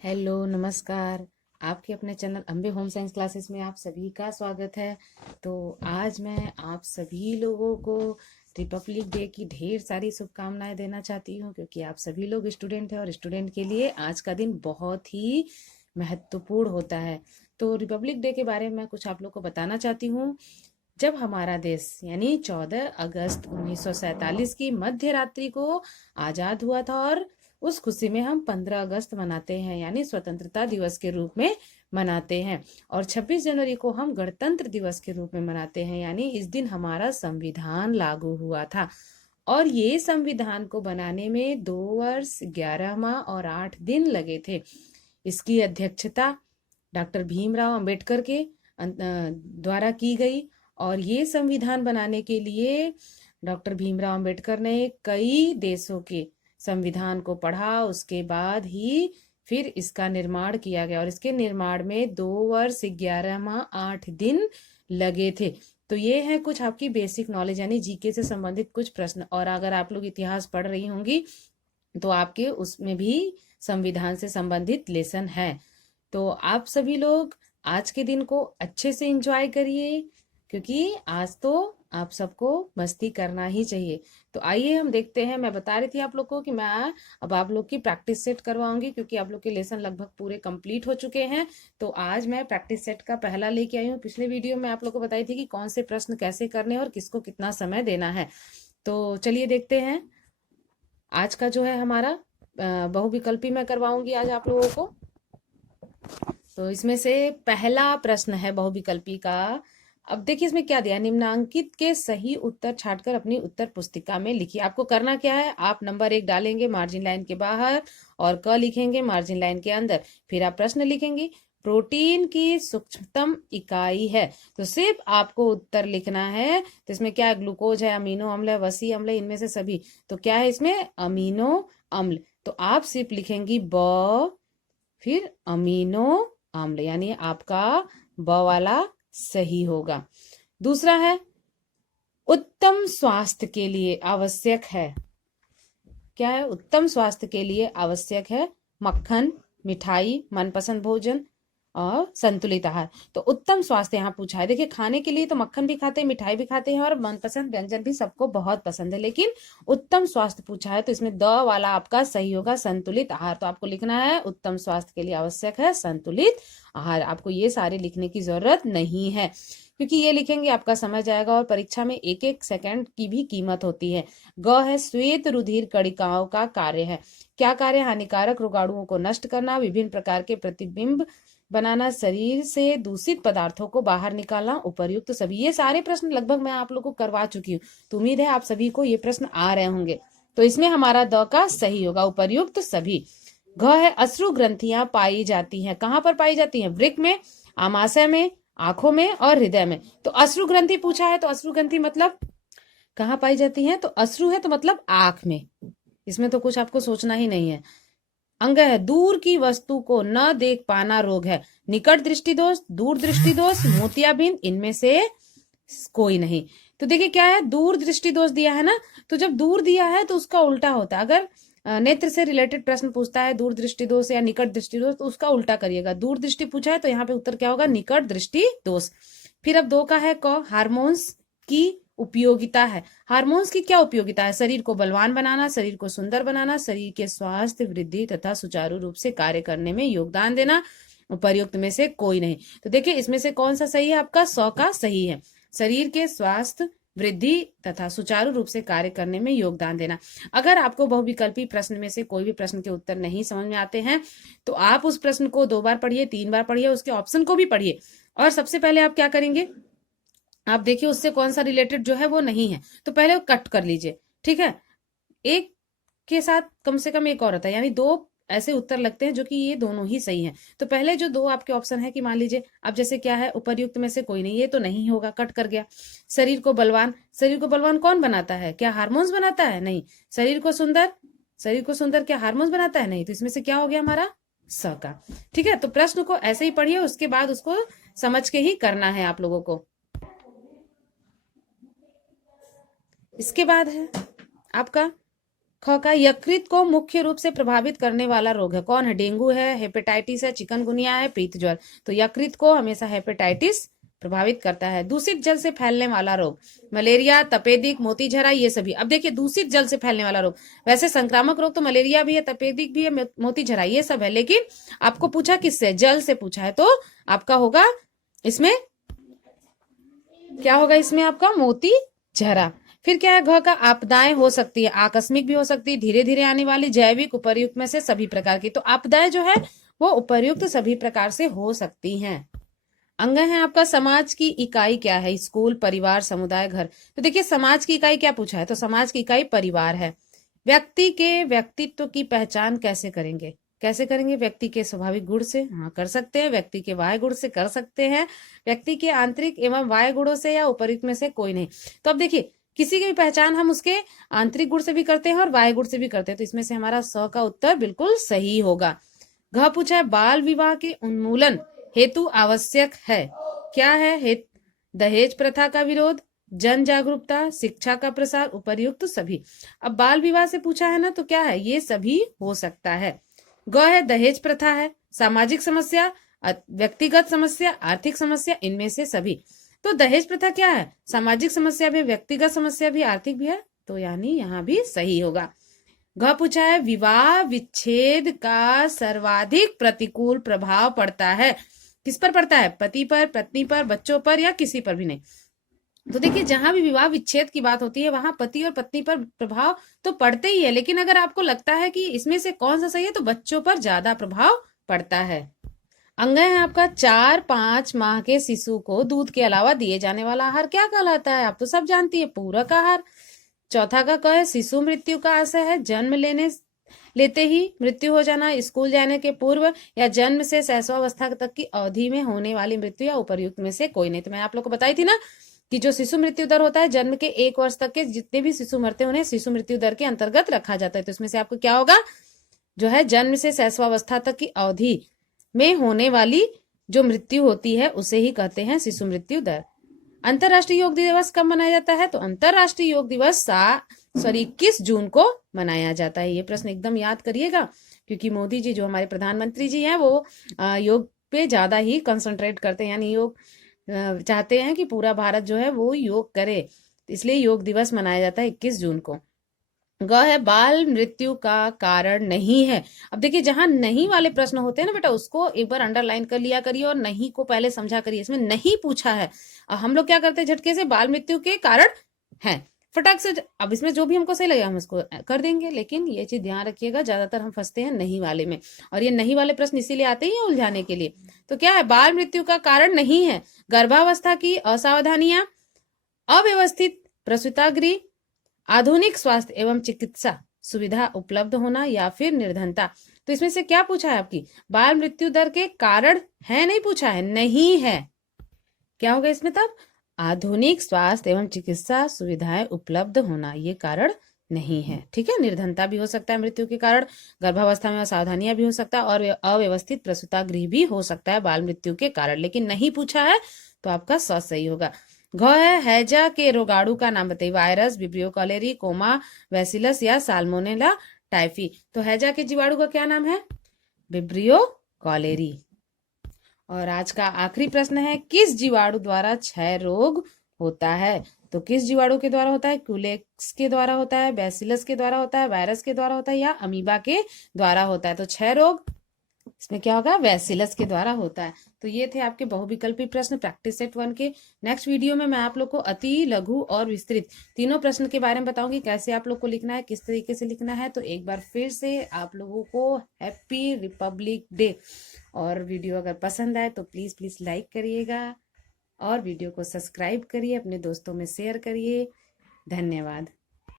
Hello नमस्कार। आपके अपने channel Ambe home science classes में आप सभी का स्वागत है। तो आज मैं आप सभी लोगों को रिपब्लिक डे की ढेर सारी शुभकामनाएं देना चाहती हूँ, क्योंकि आप सभी लोग स्टूडेंट हैं और स्टूडेंट के लिए आज का दिन बहुत ही महत्वपूर्ण होता है। तो रिपब्लिक डे के बारे में कुछ आप लोग को बताना चाहती हूँ। जब हमारा देश यानी 14 अगस्त 1947 की मध्य रात्रि को आजाद हुआ था, और उस खुशी में हम 15 अगस्त मनाते हैं यानी स्वतंत्रता दिवस के रूप में मनाते हैं। और 26 जनवरी को हम गणतंत्र दिवस के रूप में मनाते हैं, यानी इस दिन हमारा संविधान लागू हुआ था। और ये संविधान को बनाने में 2 वर्ष 11 माह और 8 दिन लगे थे। इसकी अध्यक्षता डॉक्टर भीमराव अंबेडकर के द्वारा की गई। और ये संविधान बनाने के लिए डॉक्टर भीमराव अंबेडकर ने कई देशों के संविधान को पढ़ा, उसके बाद ही फिर इसका निर्माण किया गया। और इसके निर्माण में 2 वर्ष 11 माह 8 दिन लगे थे। तो ये है कुछ आपकी बेसिक नॉलेज यानी जीके से संबंधित कुछ प्रश्न। और अगर आप लोग इतिहास पढ़ रही होंगी तो आपके उसमें भी संविधान से संबंधित लेसन है। तो आप सभी लोग आज के दिन को अच्छे से एंजॉय करिए, क्योंकि आज तो आप सबको मस्ती करना ही चाहिए। तो आइए हम देखते हैं। मैं बता रही थी आप लोग को कि मैं अब आप लोग की प्रैक्टिस सेट करवाऊंगी, क्योंकि आप लोग के लेसन लगभग पूरे कंप्लीट हो चुके हैं। तो आज मैं प्रैक्टिस सेट का पहला लेके आई हूँ। पिछले वीडियो में आप लोग को बताई थी कि कौन से प्रश्न कैसे करने और किसको कितना समय देना है। तो चलिए देखते हैं। आज का जो है हमारा बहुविकल्पी मैं करवाऊंगी आज आप लोगों को। तो इसमें से पहला प्रश्न है बहुविकल्पी का। अब देखिए इसमें क्या दिया, निम्नांकित के सही उत्तर छांटकर अपनी उत्तर पुस्तिका में लिखिए। आपको करना क्या है, आप नंबर 1 डालेंगे मार्जिन लाइन के बाहर और क लिखेंगे मार्जिन लाइन के अंदर। फिर आप प्रश्न लिखेंगे, प्रोटीन की सूक्ष्मतम इकाई है। तो सिर्फ आपको उत्तर लिखना है। तो इसमें क्या है, ग्लूकोज है, अमीनो अम्ल है, वसी अम्ल है, इनमें से सभी। तो क्या है इसमें, अमीनो अम्ल। तो आप सिर्फ लिखेंगी ब, फिर अमीनो अम्ल, यानी आपका ब वाला सही होगा। दूसरा है, उत्तम स्वास्थ्य के लिए आवश्यक है। क्या है, उत्तम स्वास्थ्य के लिए आवश्यक है मक्खन, मिठाई, मनपसंद भोजन और संतुलित आहार। तो उत्तम स्वास्थ्य यहाँ पूछा है। देखिए खाने के लिए तो मक्खन भी खाते हैं, मिठाई भी खाते हैं और मनपसंद व्यंजन भी सबको बहुत पसंद है, लेकिन उत्तम स्वास्थ्य पूछा है तो इसमें द वाला आपका सही होगा, संतुलित आहार। तो आपको लिखना है उत्तम स्वास्थ्य के लिए आवश्यक है संतुलित आहार। आपको ये सारे लिखने की जरूरत नहीं है, क्योंकि ये लिखेंगे आपका समय जाएगा और परीक्षा में एक एक सेकंड की भी कीमत होती है। ग है, श्वेत रुधिर कणिकाओं का कार्य है। क्या कार्य, हानिकारक रोगाणुओं को नष्ट करना, विभिन्न प्रकार के प्रतिबिंब बनाना, शरीर से दूषित पदार्थों को बाहर निकालना, उपर्युक्त सभी। ये सारे प्रश्न लगभग मैं आप लोगों को करवा चुकी हूँ, तो उम्मीद है आप सभी को ये प्रश्न आ रहे होंगे। तो इसमें हमारा द का सही होगा, उपर्युक्त सभी। घ है, अश्रु ग्रंथियां पाई जाती हैं। कहां पर पाई जाती हैं, वृक्क में, आमाशय में, आंखों में और हृदय में। तो अश्रु ग्रंथि पूछा है तो अश्रु ग्रंथि मतलब कहाँ पाई जाती है, तो अश्रु है तो मतलब आंख में। इसमें तो कुछ आपको सोचना ही नहीं है। अंग है, दूर की वस्तु को न देख पाना रोग है। निकट दृष्टि दोष, दूर दृष्टि दोष, मोतियाबिंद, इनमें से कोई नहीं। तो देखिए क्या है, दूर दृष्टि दोष दिया है ना, तो जब दूर दिया है तो उसका उल्टा होता है। अगर नेत्र से रिलेटेड प्रश्न पूछता है दूर दृष्टि दोष या निकट दृष्टि दोष, तो उसका उल्टा करिएगा। दूर दृष्टि पूछा है तो यहाँ पे उत्तर क्या होगा, निकट दृष्टि दोष। फिर अब 2 का है क, हार्मोन्स की उपयोगिता है। हार्मोन्स की क्या उपयोगिता है, शरीर को बलवान बनाना, शरीर को सुंदर बनाना, शरीर के स्वास्थ्य वृद्धि तथा सुचारू रूप से कार्य करने में योगदान देना, उपर्युक्त में से कोई नहीं। तो देखिए इसमें से कौन सा सही है, आपका 100 का सही है। शरीर के स्वास्थ्य वृद्धि तथा सुचारू रूप से कार्य करने में योगदान देना। अगर आपको बहुविकल्पी प्रश्न में से कोई भी प्रश्न के उत्तर नहीं समझ में आते हैं तो आप उस प्रश्न को 2 बार पढ़िए, 3 बार पढ़िए, उसके ऑप्शन को भी पढ़िए। और सबसे पहले आप क्या करेंगे, आप देखिए उससे कौन सा रिलेटेड जो है वो नहीं है, तो पहले वो कट कर लीजिए। ठीक है, एक के साथ कम से कम एक और होता है, यानी 2 ऐसे उत्तर लगते हैं जो कि ये दोनों ही सही हैं। तो पहले जो 2 आपके ऑप्शन है कि मान लीजिए अब जैसे क्या है, उपर्युक्त में से कोई नहीं, ये तो नहीं होगा, कट कर गया। शरीर को बलवान, शरीर को बलवान कौन बनाता है, क्या हार्मोन्स बनाता है, नहीं। शरीर को सुंदर, शरीर को सुंदर क्या हार्मोन्स बनाता है, नहीं। तो इसमें से क्या हो गया हमारा, स का। ठीक है, तो प्रश्न को ऐसे ही पढ़िए, उसके बाद उसको समझ के ही करना है आप लोगों को। इसके बाद है आपका ख का यकृत को मुख्य रूप से प्रभावित करने वाला रोग है, कौन है? डेंगू है, हेपेटाइटिस है, चिकनगुनिया है, पीत ज्वर। तो यकृत को हमेशा हेपेटाइटिस प्रभावित करता है। दूषित जल से फैलने वाला रोग, मलेरिया, तपेदिक, मोतीझरा, ये सभी। अब देखिए दूषित जल से फैलने वाला रोग, वैसे संक्रामक रोग तो मलेरिया भी है, तपेदिक भी है, मोतीझरा, ये सब है, लेकिन आपको पूछा किससे? जल से पूछा है, तो आपका होगा इसमें क्या होगा? इसमें आपका मोतीझरा। फिर क्या है? घ का आपदाएं हो सकती है, आकस्मिक भी हो सकती है, धीरे धीरे आने वाली, जैविक, उपर्युक्त में से सभी प्रकार की। तो आपदाएं जो है वो उपर्युक्त सभी प्रकार से हो सकती हैं। अंग है आपका समाज की इकाई क्या है? स्कूल, परिवार, समुदाय, घर। तो देखिए समाज की इकाई क्या पूछा है? तो समाज की इकाई परिवार है। व्यक्ति के व्यक्तित्व की पहचान कैसे करेंगे? कैसे करेंगे? व्यक्ति के स्वाभाविक गुण से, हाँ कर सकते हैं। व्यक्ति के बाह्य गुण से कर सकते हैं। व्यक्ति के आंतरिक एवं बाह्य गुणों से या उपयुक्त में से कोई नहीं। तो अब देखिए किसी की भी पहचान हम उसके आंतरिक गुण से भी करते हैं और बाह्य गुण से भी करते हैं, तो इसमें से हमारा स का उत्तर बिल्कुल सही होगा। घ पूछा है बाल विवाह के उन्मूलन हेतु आवश्यक है, क्या है? दहेज प्रथा का विरोध, जन जागरूकता, शिक्षा का प्रसार, उपर्युक्त सभी। अब बाल विवाह से पूछा है ना, तो क्या है? ये सभी हो सकता है। ग है दहेज प्रथा है, सामाजिक समस्या, व्यक्तिगत समस्या, आर्थिक समस्या, इनमें से सभी। तो दहेज प्रथा क्या है? सामाजिक समस्या भी, व्यक्तिगत समस्या भी, आर्थिक भी है, तो यानी यहाँ भी सही होगा। घ पूछा है विवाह विच्छेद का सर्वाधिक प्रतिकूल प्रभाव पड़ता है, किस पर पड़ता है? पति पर, पत्नी पर, बच्चों पर, या किसी पर भी नहीं। तो देखिए जहां भी विवाह विच्छेद की बात होती है वहां पति और पत्नी पर प्रभाव तो पड़ते ही है, लेकिन अगर आपको लगता है कि इसमें से कौन सा सही है, तो बच्चों पर ज्यादा प्रभाव पड़ता है। अंग है आपका 4-5 माह के शिशु को दूध के अलावा दिए जाने वाला आहार क्या कहलाता है? आप तो सब जानती है, पूरक आहार। चौथा का क है शिशु मृत्यु का आशय है जन्म लेते ही मृत्यु हो जाना, स्कूल जाने के पूर्व, या जन्म से शैशवावस्था तक की अवधि में होने वाली मृत्यु, या उपर्युक्त में से कोई नहीं। तो मैं आप लोग को बताई थी ना कि जो शिशु मृत्यु दर होता है, जन्म के 1 वर्ष तक के जितने भी शिशु मरते हैं उन्हें शिशु मृत्यु दर के अंतर्गत रखा जाता है। तो इसमें से आपको क्या होगा? जो है जन्म से शैशवावस्था तक की अवधि में होने वाली जो मृत्यु होती है उसे ही कहते हैं शिशु मृत्यु दर। अंतरराष्ट्रीय योग दिवस कब मनाया जाता है? तो अंतरराष्ट्रीय योग दिवस 21 जून को मनाया जाता है। ये प्रश्न एकदम याद करिएगा, क्योंकि मोदी जी जो हमारे प्रधानमंत्री जी हैं वो योग पे ज्यादा ही कंसंट्रेट करते हैं, यानी योग चाहते हैं कि पूरा भारत जो है वो योग करे, इसलिए योग दिवस मनाया जाता है 21 जून को। ग है बाल मृत्यु का कारण नहीं है। अब देखिए जहां नहीं वाले प्रश्न होते हैं ना बेटा, उसको एक बार अंडरलाइन कर लिया करिए और नहीं को पहले समझा करिए। इसमें नहीं पूछा है, हम लोग क्या करते हैं झटके से बाल मृत्यु के कारण है, फटाक से। अब इसमें जो भी हमको सही लगे हम इसको कर देंगे, लेकिन ये चीज ध्यान रखिएगा, ज्यादातर हम फंसते हैं नहीं वाले में, और ये नहीं वाले प्रश्न इसीलिए आते ही उलझाने के लिए। तो क्या है? बाल मृत्यु का कारण नहीं है गर्भावस्था की असावधानियां, अव्यवस्थित प्रसूतागृह, आधुनिक स्वास्थ्य एवं चिकित्सा सुविधा उपलब्ध होना, या फिर निर्धनता। तो इसमें से क्या पूछा है? आपकी बाल मृत्यु दर के कारण है, नहीं पूछा है, नहीं है। क्या होगा इसमें तब? आधुनिक स्वास्थ्य एवं चिकित्सा सुविधाएं उपलब्ध होना, ये कारण नहीं है। ठीक है, निर्धनता भी हो सकता है मृत्यु के कारण, गर्भावस्था में असावधानियां भी हो सकता है, और अव्यवस्थित प्रसूतागृह भी हो सकता है बाल मृत्यु के कारण, लेकिन नहीं पूछा है, तो आपका स सही होगा। घ है हैजा के रोगाणु का नाम बताइए, virus, vibrio cholerae, coma bacillus, या साल्मोनेला टाइफी। तो हैजा के जीवाणु का क्या नाम है? Vibrio cholerae. और आज का आखिरी प्रश्न है, किस जीवाणु द्वारा क्षय रोग होता है? तो किस जीवाणु के द्वारा होता है? क्यूलेक्स के द्वारा होता है, बैसिलस के द्वारा होता है, वायरस के द्वारा होता है, या अमीबा के द्वारा होता है? तो क्षय रोग इसमें क्या होगा? बैसिलस के द्वारा होता है। तो ये थे आपके बहुविकल्पी प्रश्न प्रैक्टिस सेट 1 के। नेक्स्ट वीडियो में मैं आप लोग को अति, लघु और विस्तृत तीनों प्रश्न के बारे में बताऊंगी, कैसे आप लोग को लिखना है, किस तरीके से लिखना है। तो एक बार फिर से आप लोगों को हैप्पी रिपब्लिक डे। और वीडियो अगर पसंद आए तो प्लीज प्लीज लाइक करिएगा, और वीडियो को सब्सक्राइब करिए, अपने दोस्तों में शेयर करिए। धन्यवाद।